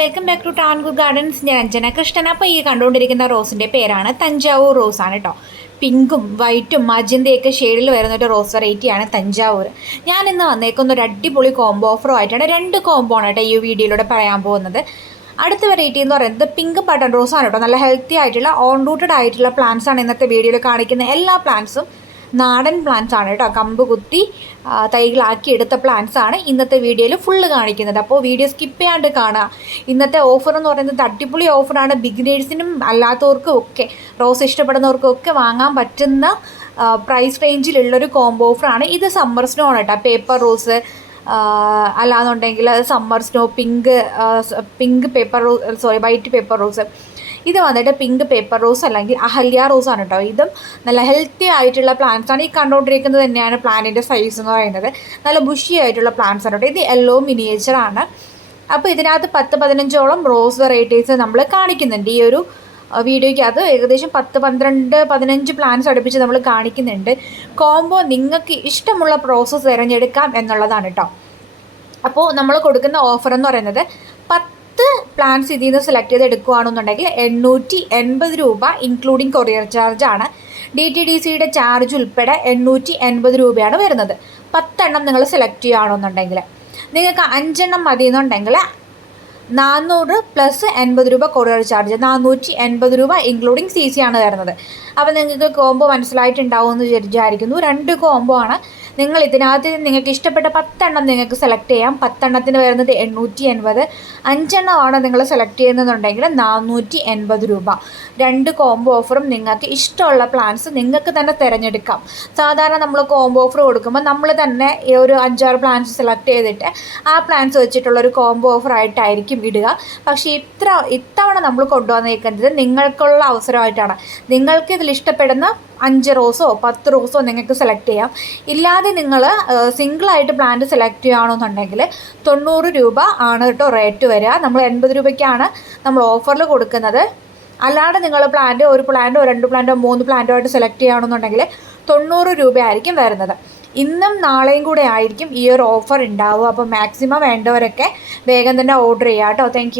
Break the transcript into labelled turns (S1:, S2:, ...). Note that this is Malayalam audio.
S1: Welcome back to Tankur gardens. ഞാൻ അഞ്ജന കൃഷ്ണൻ അപ്പോൾ ഈ കണ്ടുകൊണ്ടിരിക്കുന്ന റോസിന്റെ പേരാണ് തഞ്ചാവൂർ റോസ് ആണ് കേട്ടോ പിങ്കും വൈറ്റും മജന്തയൊക്കെ ഷെയ്ഡിൽ വരുന്ന ഒരു റോസ് വെറൈറ്റിയാണ് തഞ്ചാവൂർ. ഞാൻ ഇന്ന് വന്നേക്കുന്ന ഒരു അടിപൊളി കോംബോ ഓഫറും ആയിട്ടാണ് രണ്ട് കോംബോ ആണ് കേട്ടോ ഈ വീഡിയോയിലൂടെ പറയാൻ പോകുന്നത്. അടുത്ത വെറൈറ്റി എന്ന് പറയുന്നത് പിങ്ക് ബട്ടൺ റോസ് ആണ് കേട്ടോ നല്ല ഹെൽത്തി ആയിട്ടുള്ള ഓൺ റൂട്ടഡ് ആയിട്ടുള്ള പ്ലാന്റ്സ് ആണ് ഇന്നത്തെ വീഡിയോയിൽ കാണിക്കുന്ന എല്ലാ പ്ലാന്റ്സും നാടൻ പ്ലാന്റ്സ് ആണ് കേട്ടോ. കമ്പ് കുത്തി തൈകളാക്കി എടുത്ത പ്ലാന്റ്സ് ആണ് ഇന്നത്തെ വീഡിയോയിൽ ഫുള്ള് കാണിക്കുന്നത്. അപ്പോൾ വീഡിയോ സ്കിപ്പ് ചെയ്യാണ്ട് കാണുക ഇന്നത്തെ ഓഫർ എന്ന് പറയുന്നത് അടിപൊളി ഓഫറാണ് ബിഗിനേഴ്സിനും അല്ലാത്തവർക്കും ഒക്കെ റോസ് ഇഷ്ടപ്പെടുന്നവർക്കും ഒക്കെ വാങ്ങാൻ പറ്റുന്ന പ്രൈസ് റേഞ്ചിലുള്ളൊരു കോംബോ ഓഫറാണ് ഇത് സമ്മർ സ്നോ ആണ് കേട്ടോ. പേപ്പർ റോസ് അല്ലാന്നുണ്ടെങ്കിൽ summer snow pink pink paper rose sorry white paper rose ഇത് വന്നിട്ട് പിങ്ക് പേപ്പർ റോസ് അല്ലെങ്കിൽ അഹല്യ റോസ് ആണ് കേട്ടോ ഇതും നല്ല ഹെൽത്തി ആയിട്ടുള്ള പ്ലാന്റ്സ് ആണ്. ഈ കണ്ടുകൊണ്ടിരിക്കുന്നത് തന്നെയാണ് പ്ലാന്റിന്റെ സൈസ് എന്ന് പറയുന്നത്. നല്ല ബുഷി ആയിട്ടുള്ള പ്ലാന്റ്സ് ആണ് കേട്ടോ ഇത് യെല്ലോ മിനിയേച്ചർ ആണ്. അപ്പോൾ ഇതിനകത്ത് പത്ത് പതിനഞ്ചോളം റോസ് വെറൈറ്റീസ് നമ്മൾ കാണിക്കുന്നുണ്ട്. ഈ ഒരു വീഡിയോയ്ക്കകത്ത് ഏകദേശം പത്ത് പന്ത്രണ്ട് പതിനഞ്ച് പ്ലാന്റ്സ് അടുപ്പിച്ച് നമ്മൾ കാണിക്കുന്നുണ്ട്. കോംബോ നിങ്ങൾക്ക് ഇഷ്ടമുള്ള പ്രോസസ്സ് തിരഞ്ഞെടുക്കാം എന്നുള്ളതാണ് കേട്ടോ അപ്പോൾ നമ്മൾ കൊടുക്കുന്ന ഓഫർ എന്ന് പറയുന്നത് പത്ത് പ്ലാൻസ് ഇതിൽ നിന്ന് സെലക്ട് ചെയ്ത് എടുക്കുകയാണെന്നുണ്ടെങ്കിൽ എണ്ണൂറ്റി എൺപത് രൂപ ഇൻക്ലൂഡിങ് കൊറിയർ ചാർജ് ആണ്. ഡി ടി ഡി സിയുടെ ചാർജ് ഉൾപ്പെടെ എണ്ണൂറ്റി എൺപത് രൂപയാണ് വരുന്നത്. പത്തെണ്ണം നിങ്ങൾ സെലക്ട് ചെയ്യുകയാണെന്നുണ്ടെങ്കിൽ നിങ്ങൾക്ക് അഞ്ചെണ്ണം മതി എന്നുണ്ടെങ്കിൽ നാനൂറ് പ്ലസ് എൺപത് രൂപ കൊറിയർ ചാർജ് നാനൂറ്റി എൺപത് രൂപ ഇൻക്ലൂഡിങ് സി സി ആണ് തരുന്നത്. അപ്പോൾ നിങ്ങൾക്ക് കോംബോ മനസ്സിലായിട്ടുണ്ടാവും എന്ന് വിചാരിക്കുന്നു. രണ്ട് കോംബോ ആണ്. നിങ്ങൾ ഇതിനകത്ത് നിങ്ങൾക്ക് ഇഷ്ടപ്പെട്ട പത്തെണ്ണം നിങ്ങൾക്ക് സെലക്ട് ചെയ്യാം. പത്തെണ്ണത്തിന് വരുന്നത് എണ്ണൂറ്റി എൺപത്. അഞ്ചെണ്ണമാണ് നിങ്ങൾ സെലക്ട് ചെയ്യുന്നതെന്നുണ്ടെങ്കിൽ നാനൂറ്റി എൺപത് രൂപ. രണ്ട് കോംബോ ഓഫറും നിങ്ങൾക്ക് ഇഷ്ടമുള്ള പ്ലാൻസ് നിങ്ങൾക്ക് തന്നെ തിരഞ്ഞെടുക്കാം. സാധാരണ നമ്മൾ കോംബോ ഓഫർ കൊടുക്കുമ്പോൾ നമ്മൾ തന്നെ ഒരു അഞ്ചാറ് പ്ലാൻസ് സെലക്ട് ചെയ്തിട്ട് ആ പ്ലാൻസ് വെച്ചിട്ടുള്ള ഒരു കോംബോ ഓഫർ ആയിട്ടായിരിക്കും ഇടുക. പക്ഷേ ഇത്ര ഇത്തവണ നമ്മൾ കൊണ്ടുവന്നേക്കുന്നത് നിങ്ങൾക്കുള്ള അവസരമായിട്ടാണ്. നിങ്ങൾക്ക് ഇതിൽ ഇഷ്ടപ്പെടുന്ന അഞ്ച് റോസോ പത്ത് റോസോ നിങ്ങൾക്ക് സെലക്ട് ചെയ്യാം. ഇല്ലാതെ നിങ്ങൾ സിംഗിളായിട്ട് പ്ലാന്റ് സെലക്ട് ചെയ്യുകയാണെന്നുണ്ടെങ്കിൽ തൊണ്ണൂറ് രൂപ ആണ് കേട്ടോ റേറ്റ് വരിക. നമ്മൾ എൺപത് രൂപയ്ക്കാണ് നമ്മൾ ഓഫറിൽ കൊടുക്കുന്നത്. അല്ലാണ്ട് നിങ്ങൾ പ്ലാന്റ് ഒരു പ്ലാന്റോ രണ്ട് പ്ലാന്റോ മൂന്ന് പ്ലാന്റോ ആയിട്ട് സെലക്ട് ചെയ്യുകയാണെന്നുണ്ടെങ്കിൽ തൊണ്ണൂറ് രൂപയായിരിക്കും വരുന്നത്. ഇന്നും നാളെയും കൂടെ ആയിരിക്കും ഈ ഒരു ഓഫർ ഉണ്ടാവുക. അപ്പോൾ മാക്സിമം വേണ്ടവരൊക്കെ വേഗം തന്നെ ഓർഡർ ചെയ്യാം കേട്ടോ താങ്ക്